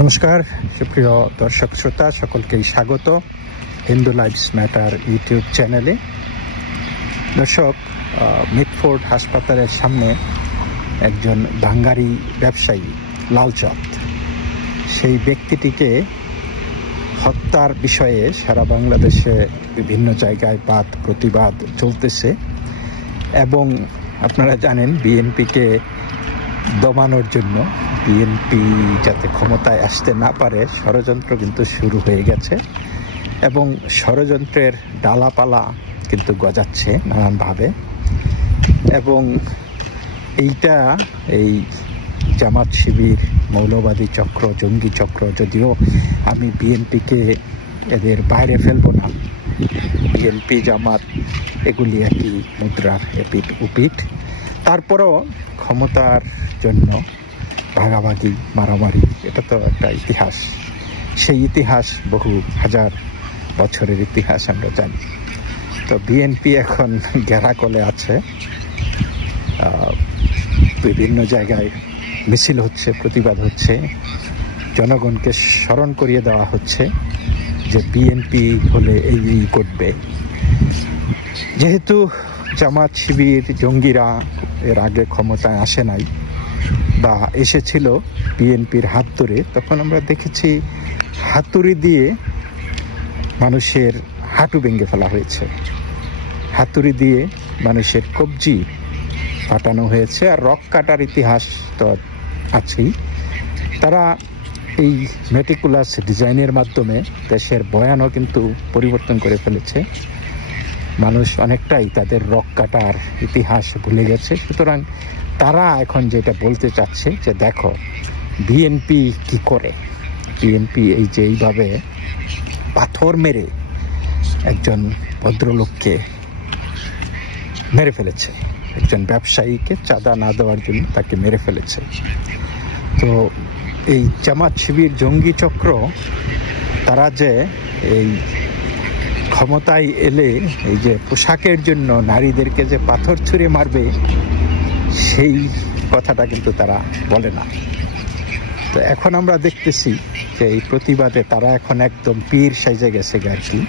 নমস্কার সুপ্রিয় দর্শক শ্রোতা, সকলকেই স্বাগত হিন্দু লাইভস ম্যাটার ইউটিউব চ্যানেলে। দর্শক, মিটফোর্ড হাসপাতালের সামনে একজন বাঙালি ব্যবসায়ী লালচাঁদ, সেই ব্যক্তিটিকে হত্যার বিষয়ে সারা বাংলাদেশে বিভিন্ন জায়গায় প্রতিবাদ চলতেছে এবং আপনারা জানেন বিএনপিকে দমানোর জন্য, বিএনপি যাতে ক্ষমতায় আসতে না পারে ষড়যন্ত্র কিন্তু শুরু হয়ে গেছে এবং ষড়যন্ত্রের ডালাপালা কিন্তু গজাচ্ছে নানানভাবে। এবং এইটা এই জামাত শিবির, মৌলবাদী চক্র, জঙ্গি চক্র, যদিও আমি বিএনপিকে এদের বাইরে ফেলবো না, বিএনপি জামাত এগুলি একই মুদ্রার এপিঠ ওপিঠ, তারপরও ক্ষমতার জন্য ভাগাভাগি, মারামারি, এটা তো একটা ইতিহাস। সেই ইতিহাস বহু হাজার বছরের ইতিহাস আমরা জানি। তো বিএনপি এখন ঘেরাকলে আছে, বিভিন্ন জায়গায় মিছিল হচ্ছে, প্রতিবাদ হচ্ছে, জনগণকে স্মরণ করিয়ে দেওয়া হচ্ছে যে বিএনপি হলে এই করবে। যেহেতু জামাত শিবির জঙ্গিরা এর আগে ক্ষমতায় আসে নাই বা এসেছিল বিএনপির হাত ধরে, তখন আমরা দেখেছি হাতুড়ি দিয়ে মানুষের হাঁটু ভেঙে ফেলা হয়েছে, হাতুড়ি দিয়ে মানুষের কবজি ফাটানো হয়েছে, আর রক কাটার ইতিহাস তো আছেই। তারা এই মেটিকুলাস ডিজাইনের মাধ্যমে দেশের বয়ানও কিন্তু পরিবর্তন করে ফেলেছে। মানুষ অনেকটাই তাদের রক কাটার ইতিহাস ভুলে গেছে। সুতরাং তারা এখন যেটা বলতে চাচ্ছে যে দেখো বিএনপি কি করে, বিএনপি এই যে এইভাবে পাথর মেরে একজন ভদ্রলোককে মেরে ফেলেছে, একজন ব্যবসায়ীকে চাঁদা না দেওয়ার জন্য তাকে মেরে ফেলেছে। তো এই জামাত শিবির জঙ্গি চক্র তারা যে এই ক্ষমতায় এলে এই যে পোশাকের জন্য নারীদেরকে যে পাথর ছুঁড়ে মারবে, সেই কথাটা কিন্তু তারা বলে না। তো এখন আমরা দেখতেছি যে এই প্রতিবাদে তারা এখন একদম পীর সাইজে গেছে আর কি।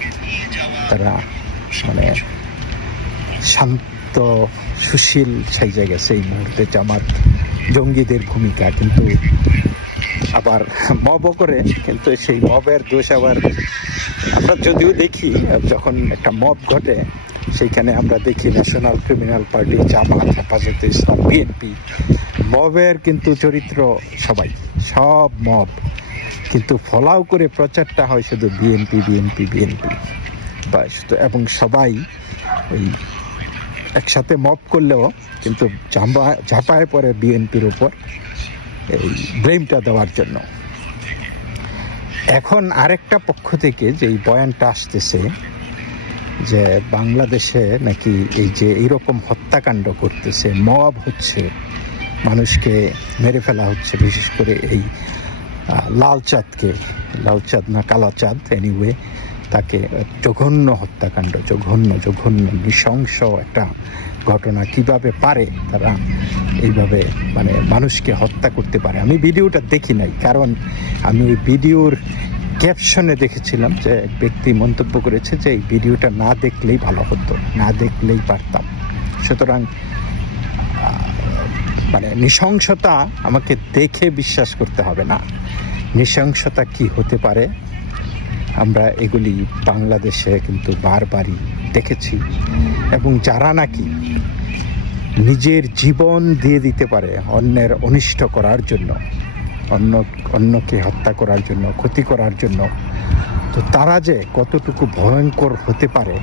তারা মানে শান্ত সুশীল সাইজে গেছে এই মুহূর্তে জামাত জঙ্গিদের ভূমিকা, কিন্তু আবার মবও করে। কিন্তু সেই মবের দোষ আবার আমরা যদিও দেখি, যখন একটা মব ঘটে সেইখানে আমরা দেখি ন্যাশনাল ক্রিমিনাল পার্টি, জামাত, হেফাজতে ইসলাম, বিএনপি, মবের কিন্তু চরিত্র সবাই, সব মব, কিন্তু ফলাও করে প্রচারটা হয় শুধু বিএনপি বিএনপি বিএনপি বাস। তো এবং সবাই ওই একসাথে মব করলেও কিন্তু ঝাঁপায় পড়ে বিএনপির উপর এই ব্লেমটা দেওয়ার জন্য। এখন আরেকটা পক্ষ থেকে যে এই বয়ানটা আসতেছে যে বাংলাদেশে নাকি এই যে এইরকম হত্যাকাণ্ড করতেছে, মব হচ্ছে, মানুষকে মেরে ফেলা হচ্ছে, বিশেষ করে এই লালচাঁদকে, লালচাঁদ না কালাচাঁদ, এনিওয়ে, তাকে জঘন্য হত্যাকাণ্ড, জঘন্য নৃশংস একটা ঘটনা। কিভাবে পারে তারা এইভাবে মানে মানুষকে হত্যা করতে পারে? আমি ভিডিওটা দেখি নাই, কারণ আমি ওই ভিডিওর ক্যাপশনে দেখেছিলাম যে এক ব্যক্তি মন্তব্য করেছে যে এই ভিডিওটা না দেখলেই ভালো হতো, না দেখলেই পারতাম। সুতরাং মানে নৃশংসতা আমাকে দেখে বিশ্বাস করতে হবে না। নৃশংসতা কি হতে পারে আমরা এগুলি বাংলাদেশে কিন্তু বারবারই দেখেছি। এবং যারা নাকি নিজের জীবন দিয়ে দিতে পারে অন্যের অনিষ্ট করার জন্য, অন্যকে হত্যা করার জন্য, ক্ষতি করার জন্য, তো তারা যে কতটুকু ভয়ঙ্কর হতে পারে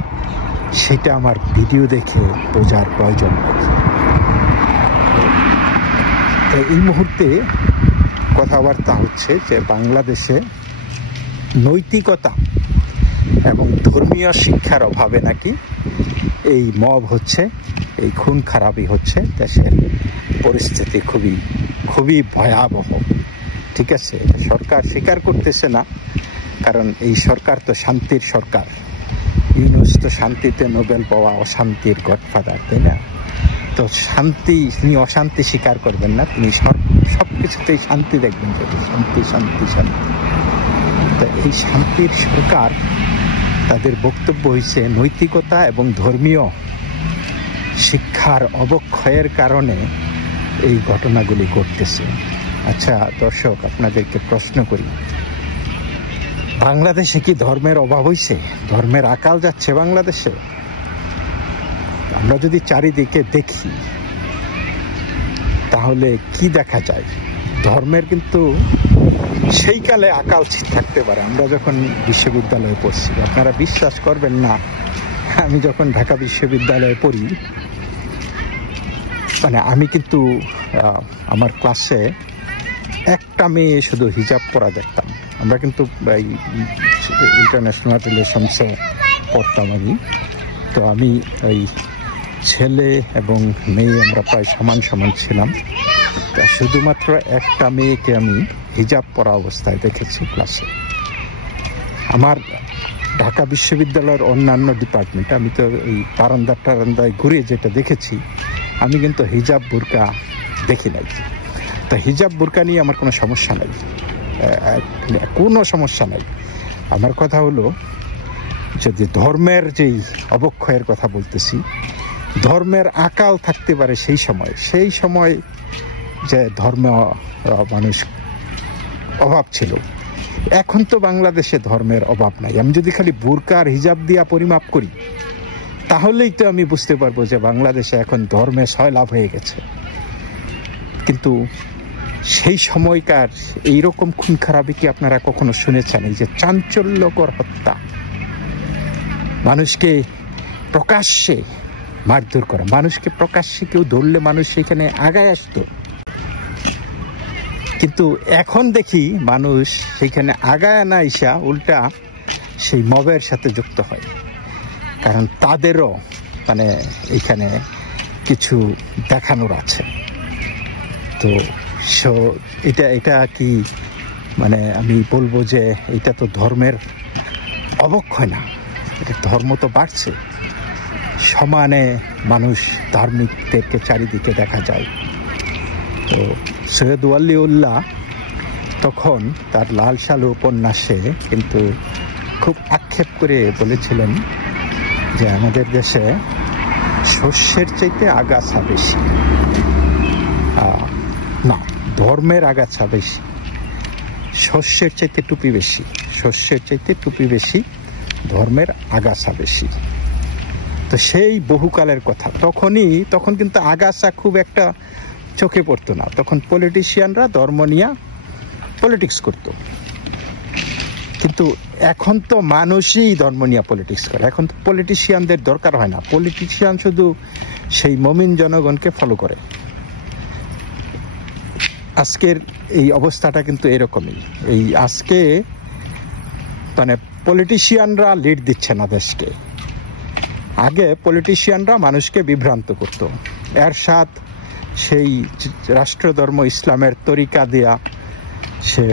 সেটা আমার ভিডিও দেখে বোঝার প্রয়োজন নেই। তো এই মুহূর্তে কথাবার্তা হচ্ছে যে বাংলাদেশে নৈতিকতা এবং ধর্মীয় শিক্ষার অভাবে নাকি এই মব হচ্ছে, এই খুন খারাপি হচ্ছে, দেশের পরিস্থিতি খুবই ভয়াবহ। ঠিক আছে, সরকার স্বীকার করতেছে না, কারণ এই সরকার তো শান্তির সরকার। ইউনূস তো শান্তিতে নোবেল পাওয়া অশান্তির গডফাদার, তাই না? তো শান্তি, তিনি অশান্তি স্বীকার করবেন না, তিনি সব কিছুতেই শান্তি দেখবেন, শান্তি শান্তি শান্তি। তো এই শান্তির সরকার, তাদের বক্তব্য হয়েছে নৈতিকতা এবং ধর্মীয় শিক্ষার অবক্ষয়ের কারণে এই ঘটনাগুলি ঘটতেছে। আচ্ছা দর্শক, আপনাদেরকে প্রশ্ন করি, বাংলাদেশে কি ধর্মের অভাব হয়েছে? ধর্মের আকাল যাচ্ছে বাংলাদেশে? আমরা যদি চারিদিকে দেখি তাহলে কি দেখা যায়? ধর্মের কিন্তু সেই কালে আকাল থাকতে পারে। আমরা যখন বিশ্ববিদ্যালয়ে পড়ছি, আপনারা বিশ্বাস করবেন না, আমি যখন ঢাকা বিশ্ববিদ্যালয়ে পড়ি, মানে আমি কিন্তু আমার ক্লাসে একটা মেয়ে শুধু হিজাব পরা দেখতাম। আমরা কিন্তু ইন্টারন্যাশনাল রিলেশনসে পড়তাম আমি। তো আমি এই ছেলে এবং মেয়ে আমরা প্রায় সমান সমান ছিলাম। তা শুধুমাত্র একটা মেয়েকে আমি হিজাব পরা অবস্থায় দেখেছি ক্লাসে। আমার ঢাকা বিশ্ববিদ্যালয়ের অন্যান্য ডিপার্টমেন্ট, আমি তো এই বারান্দায় ঘুরে যেটা দেখেছি, আমি কিন্তু হিজাব বুরকা দেখি নাই। তা হিজাব বুরকা নিয়ে আমার কোনো সমস্যা নাই, কোনো সমস্যা নাই। আমার কথা হলো, যদি ধর্মের যেই অবক্ষয়ের কথা বলতেছি, ধর্মের আকাল থাকতে পারে সেই সময় যে ধর্ম মানুষ অভাব ছিল। এখন তো বাংলাদেশে ধর্মের অভাব নাই। আমি যদি খালি বুরকা আর হিজাব দিয়া পরিমাপ করি, তাহলেই তো আমি বুঝতে পারবো যে বাংলাদেশে এখন ধর্মে সয়লাভ হয়ে গেছে। কিন্তু সেই সময়কার এইরকম খুন খারাপি কি আপনারা কখনো শুনেছেন? এই যে চাঞ্চল্যকর হত্যা, মানুষকে প্রকাশ্যে মারধর করা, মানুষকে প্রকাশ্যে কেউ ধরলে মানুষ সেখানে আগায় আসতো। কিন্তু এখন দেখি মানুষ সেখানে আগায় না এসে উল্টা সেই মবের সাথে যুক্ত হয়, কারণ তাদেরও মানে এখানে কিছু দেখানোর আছে। তো এটা কি মানে আমি বলবো যে এটা তো ধর্মের অবক্ষয় না, এটা ধর্ম তো বাড়ছে। সমানে মানুষ ধার্মিকদেরকে চারিদিকে দেখা যায়। তো সৈয়দ ওয়ালিউল্লাহ তখন তার লাল সালু উপন্যাসে কিন্তু খুব আক্ষেপ করে বলেছিলেন যে আমাদের দেশে শস্যের চাইতে আগাছা বেশি, না ধর্মের আগাছা বেশি, শস্যের চাইতে টুপি বেশি, শস্যের চাইতে টুপি বেশি, ধর্মের আগাছা বেশি। তো সেই বহুকালের কথা। তখন কিন্তু আগাছা খুব একটা চোখে পড়তো না। তখন পলিটিশিয়ানরা ধর্ম নিয়ে পলিটিক্স করত। কিন্তু এখন তো মানুষই ধর্ম নিয়ে পলিটিক্স করে। এখন তো পলিটিশিয়ানদের দরকার হয় না, পলিটিশিয়ান শুধু সেই মমিন জনগণকে ফলো করে। আজকের এই অবস্থাটা কিন্তু এরকমই। এই আজকে মানে পলিটিশিয়ানরা লিড দিচ্ছে না দেশকে। আগে পলিটিশিয়ানরা মানুষকে বিভ্রান্ত করত। এরশাদ সেই রাষ্ট্রধর্ম ইসলামের তরিকা দিয়া সে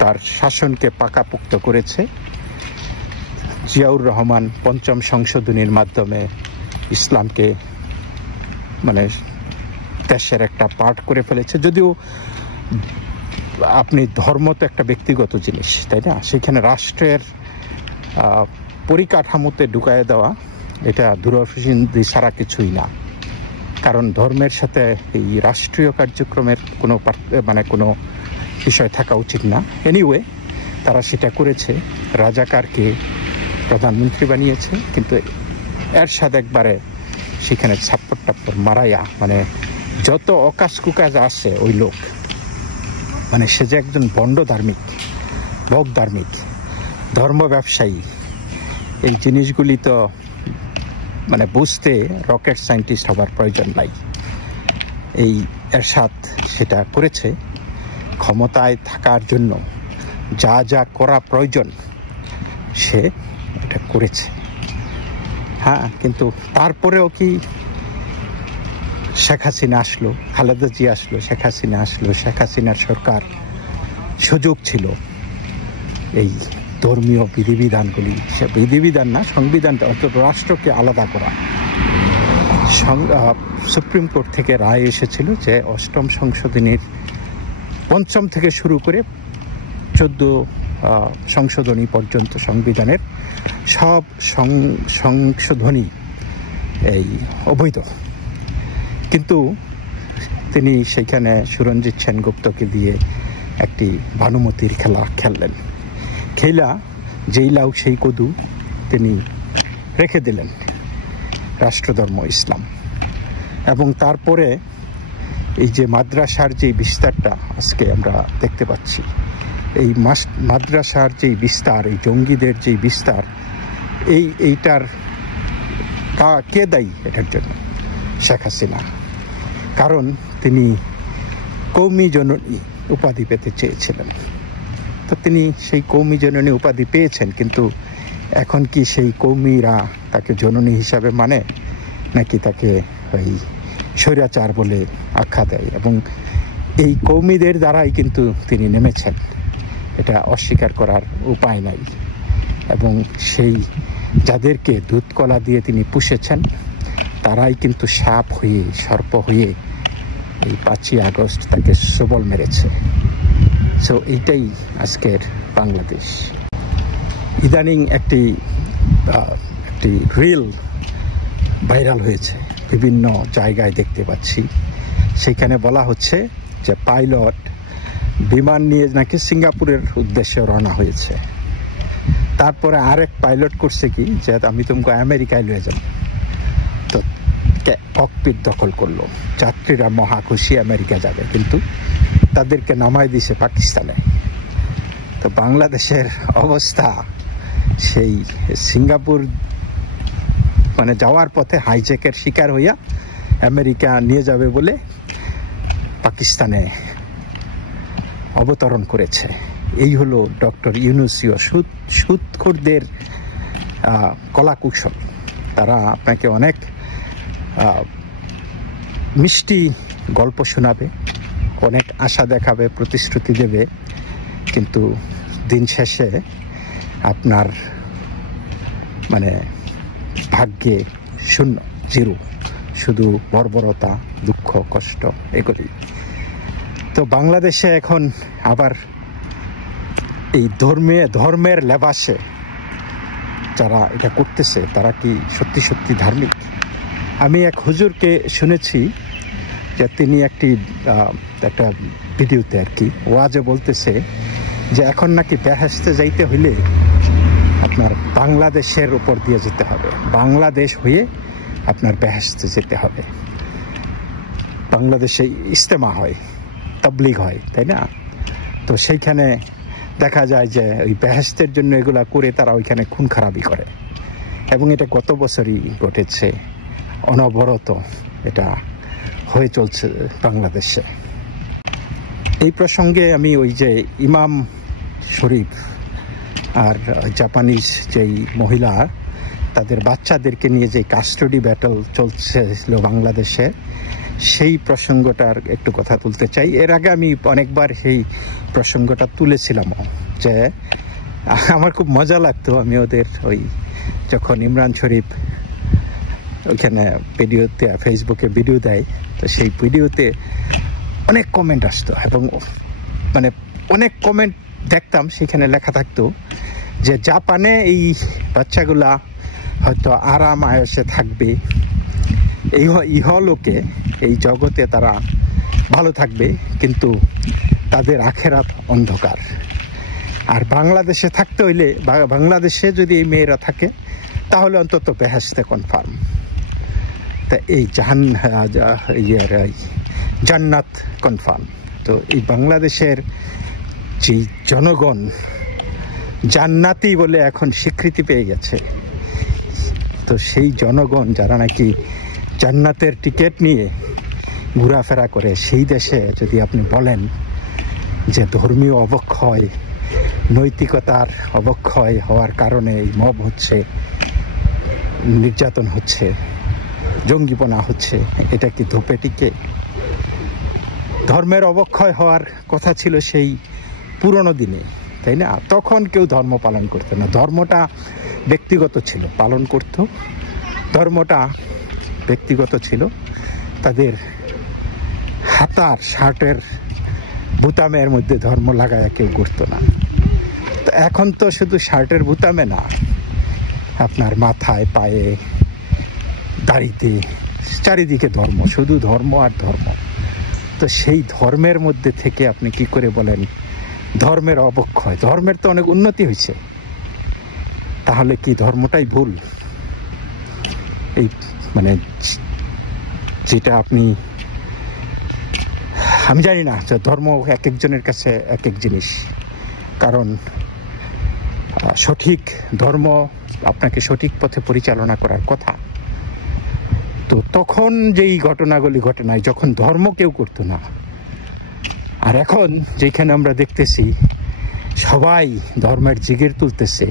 তার শাসনকে পাকাপোক্ত করেছে। জিয়াউর রহমান পঞ্চম সংশোধনীর মাধ্যমে ইসলামকে মানে দেশের একটা পার্ট করে ফেলেছে। যদিও আপনি ধর্ম তো একটা ব্যক্তিগত জিনিস, তাই না? সেখানে রাষ্ট্রের পরিকাঠামোতে ঢুকায় দেওয়া এটা দূরদর্শী ছাড়া কিছুই না। কারণ ধর্মের সাথে এই রাষ্ট্রীয় কার্যক্রমের কোনো বিষয় থাকা উচিত না। এনিওয়ে তারা সেটা করেছে, রাজাকারকে প্রধানমন্ত্রী বানিয়েছে। কিন্তু এরশাদ একবারে সেখানে ছাপ্পর টাপ্পর মারাইয়া মানে যত অকাজ কুকাজ আছে ওই লোক, মানে সে যে একজন বন্ড ধার্মিক, বক ধার্মিক, ধর্ম ব্যবসায়ী, এই জিনিসগুলি তো মানে বুঝতে রকেট সায়েন্টিস্ট হবার প্রয়োজন নাই। এই এরশাদ সেটা করেছে। ক্ষমতায় থাকার জন্য যা যা করা প্রয়োজন সে এটা করেছে। হ্যাঁ, কিন্তু তারপরেও কি শেখ হাসিনা আসলো, খালেদা জিয়া আসলো, শেখ হাসিনা আসলো, শেখ হাসিনার সরকার সুযোগ ছিল এই ধর্মীয় বিধিবিধানগুলি, সে বিধিবিধান না সংবিধানটা অন্তত রাষ্ট্রকে আলাদা করা, সুপ্রিম কোর্ট থেকে রায় এসেছিল যে 8ম সংশোধনীর 5ম থেকে শুরু করে 14 সংশোধনী পর্যন্ত সংবিধানের সব সংশোধনী এই অবৈধ। কিন্তু তিনি সেখানে সুরঞ্জিত সেনগুপ্তকে দিয়ে একটি ভানুমতির খেলা খেললেন। খেলা যেই লাউ সেই কদু, তিনি রেখে দিলেন রাষ্ট্রধর্ম ইসলাম। এবং তারপরে এই যে মাদ্রাসার যে বিস্তারটা আজকে আমরা দেখতে পাচ্ছি, এই মাদ্রাসার যে বিস্তার, এই জঙ্গিদের যে বিস্তার, এইটার কে দায়ী এটার জন্য? শেখ হাসিনা। কারণ তিনি কৌমি জননী উপাধি পেতে চেয়েছিলেন। তো তিনি সেই কৌমি জননী উপাধি পেয়েছেন, কিন্তু এখন কি সেই কৌমিরা তাকে জননী হিসাবে মানে, নাকি তাকে ওই স্বৈরাচার বলে আখ্যা দেয়? এবং এই কৌমিদের দ্বারাই কিন্তু তিনি নেমেছেন, এটা অস্বীকার করার উপায় নাই। এবং সেই যাদেরকে দুধ কলা দিয়ে তিনি পুষেছেন, তারাই কিন্তু সাপ হয়ে, সর্প হয়ে এই 5ই আগস্ট তাকে সবল মেরেছে। সো এইটাই আজকের বাংলাদেশ। ইদানিং একটি রিল ভাইরাল হয়েছে, বিভিন্ন জায়গায় দেখতে পাচ্ছি। সেখানে বলা হচ্ছে যে পাইলট বিমান নিয়ে নাকি সিঙ্গাপুরের উদ্দেশ্যে রওনা হয়েছে। তারপরে আরেক পাইলট করছে কি, যে আমি তোমাকে আমেরিকায় নিয়ে যাব। তো ককপিট দখল করলো, যাত্রীরা মহা খুশি, আমেরিকা যাবে, কিন্তু তাদেরকে নামাই দিছে পাকিস্তানে। তো বাংলাদেশের অবস্থা সেই সিঙ্গাপুর মানে যাওয়ার পথে হাইজ্যাকের শিকার হইয়া আমেরিকা নিয়ে যাবে বলে পাকিস্তানে অবতরণ করেছে। এই হলো ডক্টর ইউনূসীয় সুদখোরদের কলাকৌশল। তারা আপনাকে অনেক মিষ্টি গল্প শোনাবে, অনেক আশা দেখাবে, প্রতিশ্রুতি দেবে, কিন্তু দিন শেষে আপনার মানে ভাগ্যে শূন্য, জিরো, শুধু বর্বরতা, দুঃখ, কষ্ট, এগুলি। তো বাংলাদেশে এখন আবার এই ধর্মের লেবাসে যারা এটা করতেছে, তারা কি সত্যি সত্যি ধার্মিক? আমি এক হুজুরকে শুনেছি যে তিনি একটা ভিডিওতে আর কি ওয়াজে বলতেছে যে এখন নাকি বেহেশতে যাইতে হইলে আপনার বাংলাদেশের উপর দিয়ে যেতে হবে, বাংলাদেশ হয়ে আপনার বেহেশতে যেতে হবে। বাংলাদেশে ইস্তেমা হয়, তাবলীগ হয়, তাই না? তো সেইখানে দেখা যায় যে ওই বেহেশতের জন্য এগুলা করে তারা ওইখানে খুন খারাপি করে। এবং এটা গত বছরই ঘটেছে, অনবরত এটা হয়ে চলছে বাংলাদেশে। এই প্রসঙ্গে আমি ওই যে ইমাম শরীফ আর জাপানিজ যেই মহিলা, তাদের বাচ্চাদেরকে নিয়ে যে কাস্টডি ব্যাটল চলছিল বাংলাদেশে, সেই প্রসঙ্গটার একটু কথা তুলতে চাই। এর আগে আমি অনেকবার সেই প্রসঙ্গটা তুলেছিলাম, যে আমার খুব মজা লাগতো। আমি ওদের ওই যখন ইমরান শরীফ ওইখানে ভিডিওতে ফেসবুকে ভিডিও দেয়, তো সেই ভিডিওতে অনেক কমেন্ট আসতো, এবং মানে অনেক কমেন্ট দেখতাম, সেখানে লেখা থাকতো যে জাপানে এই বাচ্চাগুলা হয়তো আরাম আয়েশে থাকবে, এই ইহলোকে, এই জগতে তারা ভালো থাকবে, কিন্তু তাদের আখেরাত অন্ধকার। আর বাংলাদেশে থাকতে হইলে, বাংলাদেশে যদি এই মেয়েরা থাকে, তাহলে অন্তত বেহেশতে কনফার্ম। তা এই জান্নাত কনফার্ম। তো এই বাংলাদেশের যে জনগণ জান্নাতি বলে এখন স্বীকৃতি পেয়ে গেছে, তো সেই জনগণ যারা নাকি জান্নাতের টিকিট নিয়ে ঘোরাফেরা করে, সেই দেশে যদি আপনি বলেন যে ধর্মীয় অবক্ষয়, নৈতিকতার অবক্ষয় হওয়ার কারণে এই মব হচ্ছে, নির্যাতন হচ্ছে, জঙ্গিপনা হচ্ছে, এটা কি ধূপে টিকে? ধর্মের অবক্ষয় হওয়ার কথা ছিল সেই পুরনো দিনে, তাই না? তখন কেউ ধর্ম পালন করতো না, ধর্মটা ব্যক্তিগত ছিল, পালন করত। ধর্মটা ব্যক্তিগত ছিল, তাদের হাতার শার্টের বুতামের মধ্যে ধর্ম লাগায় কেউ করতো না। তো এখন তো শুধু শার্টের বুতামে না, আপনার মাথায়, পায়ে, দাড়িতে, চারিদিকে ধর্ম, শুধু ধর্ম আর ধর্ম। তো সেই ধর্মের মধ্যে থেকে আপনি কি করে বলেন ধর্মের অবক্ষয়? ধর্মের তো অনেক উন্নতি হয়েছে, তাহলে কি ধর্মটাই ভুল? এই মানে যেটা আপনি, আমি জানি না, ধর্ম এক একজনের কাছে এক এক জিনিস। কারণ সঠিক ধর্ম আপনাকে সঠিক পথে পরিচালনা করার কথা। তো তখন যেই ঘটনাগুলি ঘটে নাই, যখন ধর্ম কেউ করতো না, আর এখন যেখানে আমরা দেখতেছি সবাই ধর্মের জিগির তুলতেছে,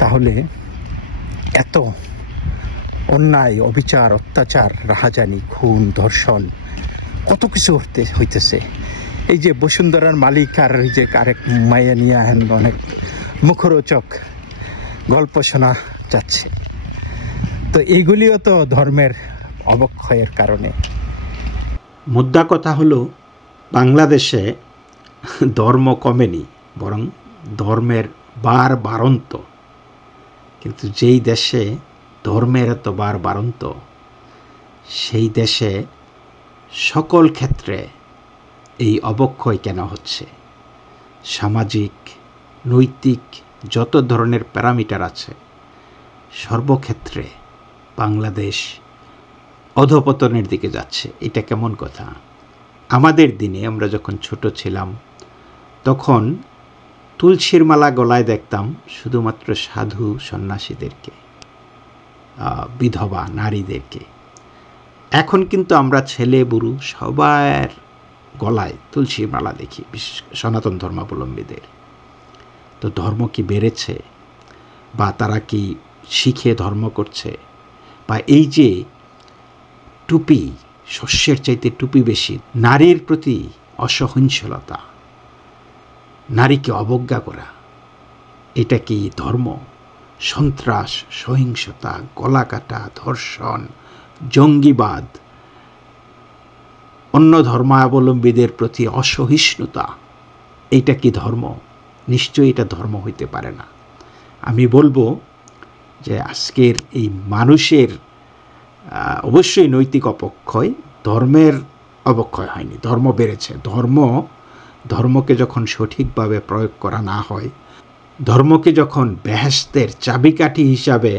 তাহলে এত অন্যায়, অবিচার, অত্যাচার, রাহাজানি, খুন, ধর্ষণ, কত কিছু হইতেছে। এই যে বসুন্ধরার মালিক আর এই যে আরেক মাইয়া নিয়ে অনেক মুখরোচক গল্প শোনা যাচ্ছে, তো এইগুলিও তো ধর্মের অবক্ষয়ের কারণে। মুদ্রা কথা হলো, বাংলাদেশে ধর্ম কমেনি, বরং ধর্মের বাড়ন্ত। কিন্তু যেই দেশে ধর্মের এত বাড়ন্ত, সেই দেশে সকল ক্ষেত্রে এই অবক্ষয় কেন হচ্ছে? সামাজিক, নৈতিক যত ধরনের প্যারামিটার আছে, সর্বক্ষেত্রে বাংলাদেশ অধপতনের দিকে যাচ্ছে। এটা কেমন কথা? আমাদের দিনে আমরা যখন ছোট ছিলাম, তখন তুলসীর মালা গলায় দেখতাম শুধুমাত্র সাধু সন্ন্যাসীদেরকে, বিধবা নারীদেরকে। এখন কিন্তু আমরা ছেলে বুড়ো সবার গলায় তুলসীর মালা দেখি, বিশেষ সনাতন ধর্মাবলম্বীদের। তো ধর্ম কি বেড়েছে, বা তারা কি শিখে ধর্ম করছে? বা এই যে টুপি, শস্যের চাইতে টুপি বেশি, নারীর প্রতি অসহনশীলতা, নারীকে অবজ্ঞা করা, এটা কি ধর্ম? সন্ত্রাস, সহিংসতা, গলা কাটা, ধর্ষণ, জঙ্গিবাদ, অন্য ধর্মাবলম্বীদের প্রতি অসহিষ্ণুতা, এটা কি ধর্ম? নিশ্চয়ই এটা ধর্ম হইতে পারে না। আমি বলবো যে আজকের এই মানুষের অবশ্যই নৈতিক অবক্ষয়, ধর্মের অবক্ষয় হয়নি, ধর্ম বেড়েছে। ধর্মকে যখন সঠিকভাবে প্রয়োগ করা না হয়, ধর্মকে যখন বেহেশতের চাবিকাঠি হিসাবে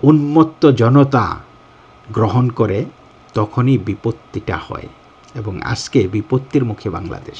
উন্মত্ত জনতা গ্রহণ করে, তখনই বিপত্তিটা হয়। এবং আজকে বিপত্তির মুখে বাংলাদেশ।